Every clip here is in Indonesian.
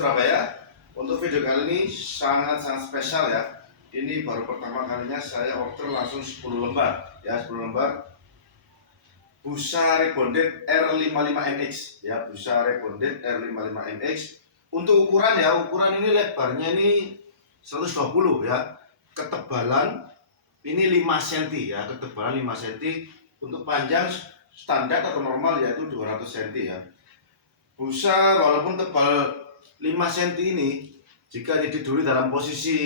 Surabaya. Untuk video kali ini sangat-sangat spesial ya. Ini baru pertama kalinya saya order langsung 10 lembar ya, 10 lembar busa rebonded R55NX ya, busa rebonded R55NX. Untuk ukuran ya, ukuran ini lebarnya ini 120 ya. Ketebalan ini 5 cm ya, ketebalan 5 cm. Untuk panjang standar atau normal yaitu 200 cm ya. Busa walaupun tebal 5 cm ini, jika ditiduri dalam posisi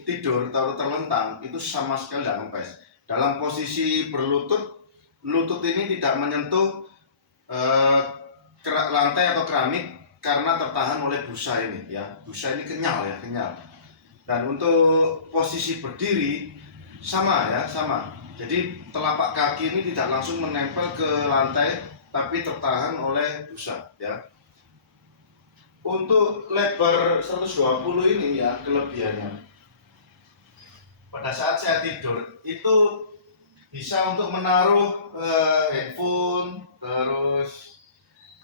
tidur atau terlentang, itu sama sekali tidak kempes. Dalam posisi berlutut, lutut ini tidak menyentuh lantai atau keramik karena tertahan oleh busa ini ya. Busa ini kenyal ya, kenyal. Dan untuk posisi berdiri sama ya, sama. Jadi telapak kaki ini tidak langsung menempel ke lantai, tapi tertahan oleh busa ya. Untuk lebar 120 ini ya, kelebihannya pada saat saya tidur itu bisa untuk menaruh handphone, terus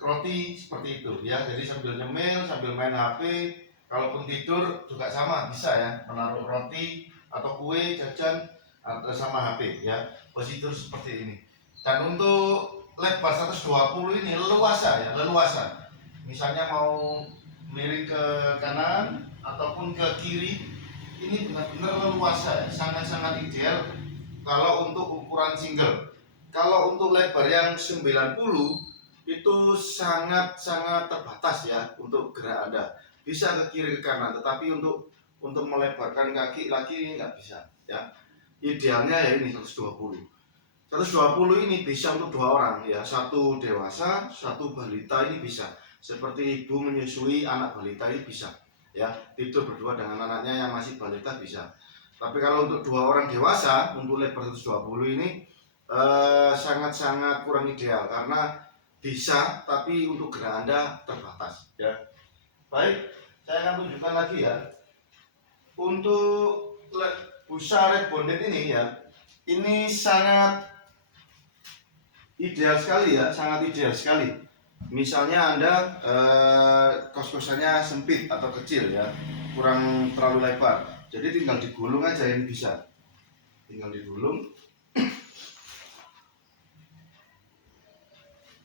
roti seperti itu ya. Jadi sambil nyemil, sambil main HP, kalaupun tidur juga sama bisa ya, menaruh roti atau kue jajan atau sama HP ya. Posisi tidur seperti ini. Dan untuk lebar 120 ini leluasa ya, leluasa. Misalnya mau miring ke kanan ataupun ke kiri, ini benar-benar leluasa ya, sangat-sangat ideal kalau untuk ukuran single. Kalau untuk lebar yang 90 itu sangat-sangat terbatas ya untuk gerak Anda. Bisa ke kiri ke kanan, tetapi untuk melebarkan kaki lagi nggak bisa ya. Idealnya ya ini 120. 120 ini bisa untuk 2 orang ya, satu dewasa, satu balita ini bisa. Seperti ibu menyusui anak balita ini bisa ya, tidur berdua dengan anaknya yang masih balita bisa. Tapi kalau untuk 2 orang dewasa, untuk lebar 120 ini sangat-sangat kurang ideal karena bisa, tapi untuk gerak Anda terbatas ya. Baik, saya akan tunjukkan lagi ya. Untuk busa rebonded ini ya, ini sangat ideal sekali ya, sangat ideal sekali. Misalnya Anda kos-kosannya sempit atau kecil ya, kurang terlalu lebar, jadi tinggal digulung aja ini bisa, tinggal digulung.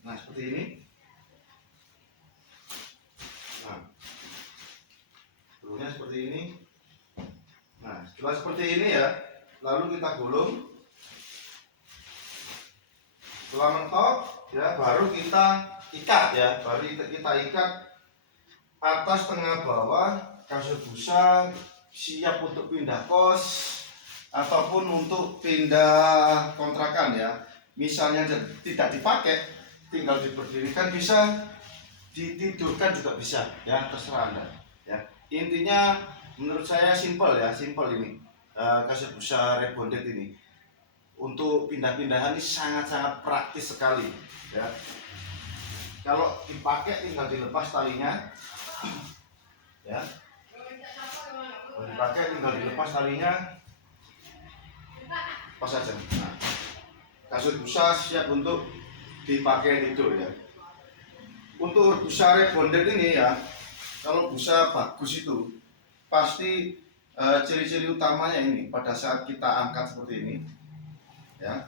Nah seperti ini. Nah gulungnya seperti ini. Nah setelah seperti ini ya, lalu kita gulung. Setelah mentok ya, baru kita ikat ya, baru kita ikat atas tengah bawah. Kasur busa siap untuk pindah kos ataupun untuk pindah kontrakan ya. Misalnya tidak dipakai, tinggal diberdirikan, bisa ditidurkan juga bisa ya, terserah Anda ya. Intinya menurut saya simpel ya, simpel ini kasur busa rebonded ini. Untuk pindah-pindahan ini sangat-sangat praktis sekali ya. Kalau dipakai tinggal dilepas talinya ya. Kalau dipakai tinggal dilepas talinya, pas saja. Nah, kasur busa siap untuk dipakai tidur ya. Untuk busa rebonded ini ya, kalau busa bagus itu pasti ciri-ciri utamanya ini pada saat kita angkat seperti ini ya,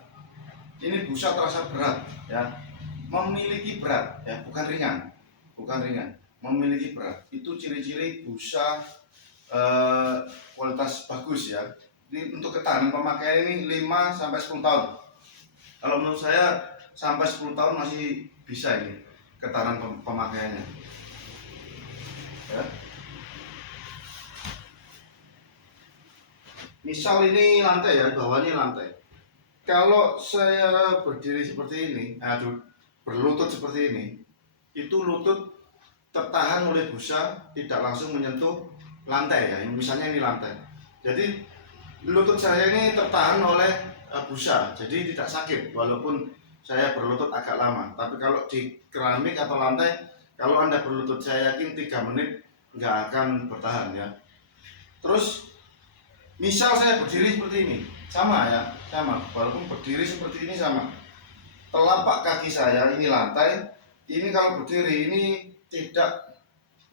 ini busa terasa berat ya, memiliki berat ya, bukan ringan, bukan ringan, memiliki berat. Itu ciri-ciri busa kualitas bagus ya. Ini untuk ketahanan pemakaian ini 5-10 tahun. Kalau menurut saya sampai 10 tahun masih bisa ini ketahanan pemakaiannya ya. Misal ini lantai ya, bawahnya lantai. Kalau saya berdiri seperti ini, berlutut seperti ini, itu lutut tertahan oleh busa, tidak langsung menyentuh lantai ya. Misalnya ini lantai, jadi lutut saya ini tertahan oleh busa, jadi tidak sakit walaupun saya berlutut agak lama. Tapi kalau di keramik atau lantai, kalau Anda berlutut, saya yakin 3 menit nggak akan bertahan ya. Terus misal saya berdiri seperti ini, sama ya, sama. Walaupun berdiri seperti ini sama. Telapak kaki saya ini lantai, ini kalau berdiri ini tidak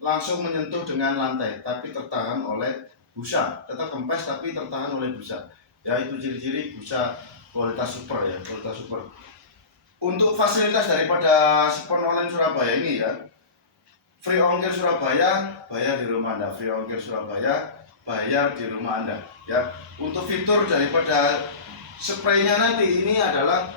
langsung menyentuh dengan lantai, tapi tertahan oleh busa, tetap kempes tapi tertahan oleh busa. Ya, itu ciri-ciri busa kualitas super ya, kualitas super. Untuk fasilitas daripada Spon Online Surabaya ini ya, free ongkir Surabaya, bayar di rumah Anda. Free ongkir Surabaya, bayar di rumah Anda. Ya, untuk fitur daripada spraynya nanti ini adalah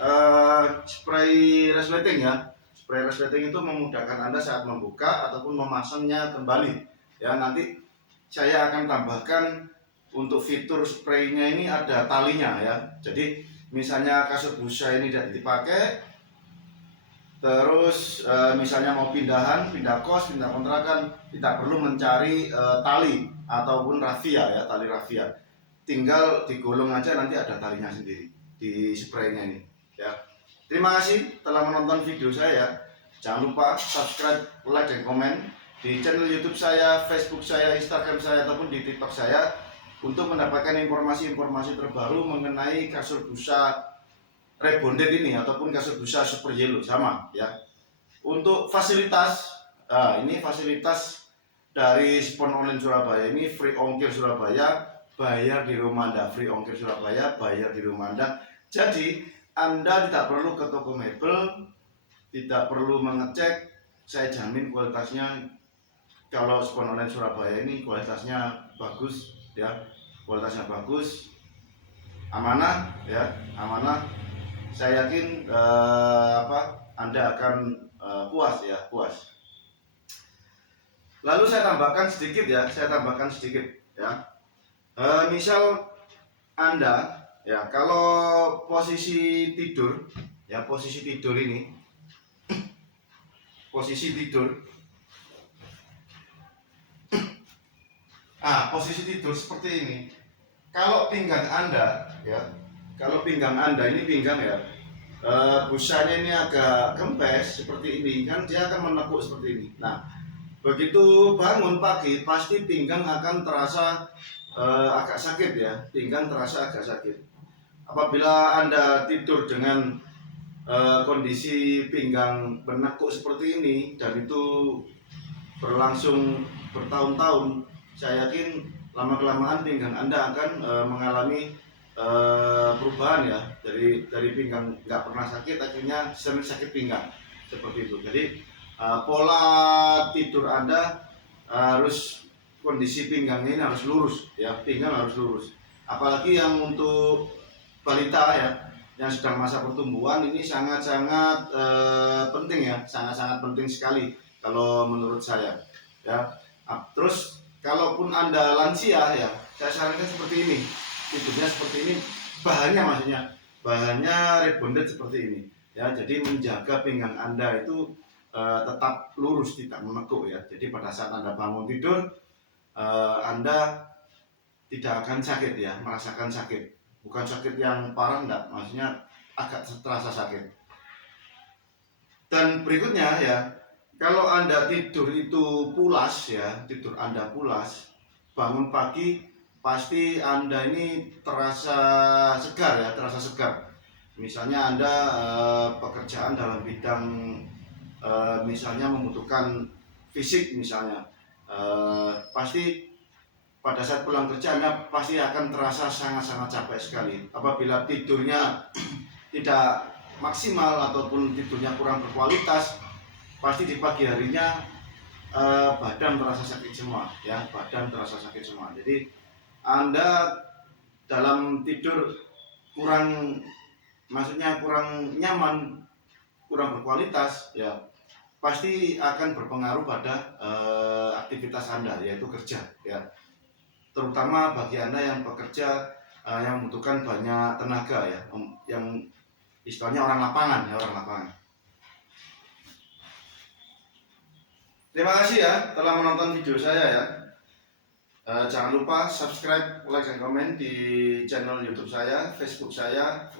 spray resleting ya. Spray resleting itu memudahkan Anda saat membuka ataupun memasangnya kembali. Ya, nanti saya akan tambahkan untuk fitur spraynya ini ada talinya ya. Jadi misalnya kasur busa ini tidak dipakai, terus misalnya mau pindah kos, pindah kontrakan, tidak perlu mencari tali ataupun rafia ya, tali rafia. Tinggal digulung aja, nanti ada talinya sendiri di spraynya ini ya. Terima kasih telah menonton video saya. Jangan lupa subscribe, like, dan komen di channel YouTube saya, Facebook saya, Instagram saya, ataupun di TikTok saya untuk mendapatkan informasi-informasi terbaru mengenai kasur busa rebonded ini ataupun kasur busa super yellow sama ya. Untuk fasilitas, ini fasilitas dari Spon Online Surabaya ini free ongkir Surabaya, bayar di rumah Anda. Free ongkir Surabaya, bayar di rumah Anda. Jadi Anda tidak perlu ke toko mebel, tidak perlu mengecek. Saya jamin kualitasnya, kalau Spon Online Surabaya ini kualitasnya bagus ya, kualitasnya bagus, amanah ya, amanah. Saya yakin Anda akan puas ya, puas. Lalu saya tambahkan sedikit ya, misal Anda ya, kalau posisi tidur ya, posisi tidur ini, posisi tidur seperti ini. Kalau pinggang Anda ya, kalau pinggang Anda ini pinggang ya, busanya ini agak kempes seperti ini kan, dia akan menekuk seperti ini. Nah, begitu bangun pagi pasti pinggang akan terasa agak sakit ya, pinggang terasa agak sakit. Apabila Anda tidur dengan kondisi pinggang menekuk seperti ini dan itu berlangsung bertahun-tahun, saya yakin lama-kelamaan pinggang Anda akan mengalami perubahan ya, dari pinggang nggak pernah sakit akhirnya sering sakit pinggang seperti itu. Jadi pola tidur Anda harus, kondisi pinggangnya ini harus lurus ya, pinggang harus lurus. Apalagi yang untuk balita ya, yang sedang masa pertumbuhan, ini sangat-sangat penting ya, sangat-sangat penting sekali kalau menurut saya ya. Terus kalaupun Anda lansia ya, saya sarankan seperti ini, tidurnya seperti ini, bahannya rebonded seperti ini ya. Jadi menjaga pinggang Anda itu tetap lurus, tidak menekuk ya. Jadi pada saat Anda bangun tidur, Anda tidak akan sakit ya, merasakan sakit. Bukan sakit yang parah enggak, maksudnya agak terasa sakit. Dan berikutnya ya, kalau Anda tidur itu pulas ya, tidur Anda pulas, bangun pagi pasti Anda ini terasa segar ya, terasa segar. Misalnya Anda pekerjaan dalam bidang misalnya membutuhkan fisik misalnya, pasti pada saat pulang kerja Anda pasti akan terasa sangat-sangat capek sekali. Apabila tidurnya tidak maksimal ataupun tidurnya kurang berkualitas, pasti di pagi harinya badan terasa sakit semua ya, badan terasa sakit semua. Jadi Anda dalam tidur kurang, maksudnya kurang nyaman, kurang berkualitas ya, pasti akan berpengaruh pada aktivitas Anda, yaitu kerja ya. Terutama bagi Anda yang bekerja yang membutuhkan banyak tenaga ya, yang istilahnya orang lapangan ya, orang lapangan. Terima kasih ya telah menonton video saya ya. Jangan lupa subscribe, like, dan komen di channel YouTube saya, Facebook saya,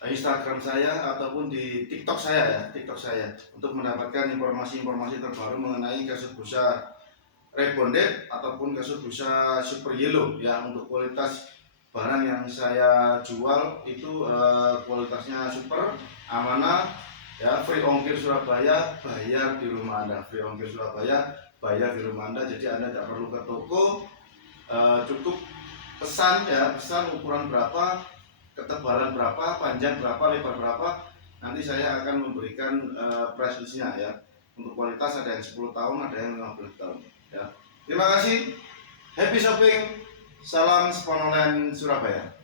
Instagram saya, ataupun di TikTok saya ya, untuk mendapatkan informasi-informasi terbaru mengenai kasur busa rebonded ataupun kasur busa super yellow ya. Untuk kualitas barang yang saya jual itu kualitasnya super, amanah ya. Free ongkir Surabaya, bayar di rumah Anda. Free ongkir Surabaya, bayar di rumah Anda, jadi Anda tidak perlu ke toko. Cukup pesan ya, pesan ukuran berapa, ketebalan berapa, panjang berapa, lebar berapa. Nanti saya akan memberikan price listnya ya. Untuk kualitas ada yang 10 tahun, ada yang 15 tahun ya. Terima kasih, happy shopping, salam Spon Online Surabaya.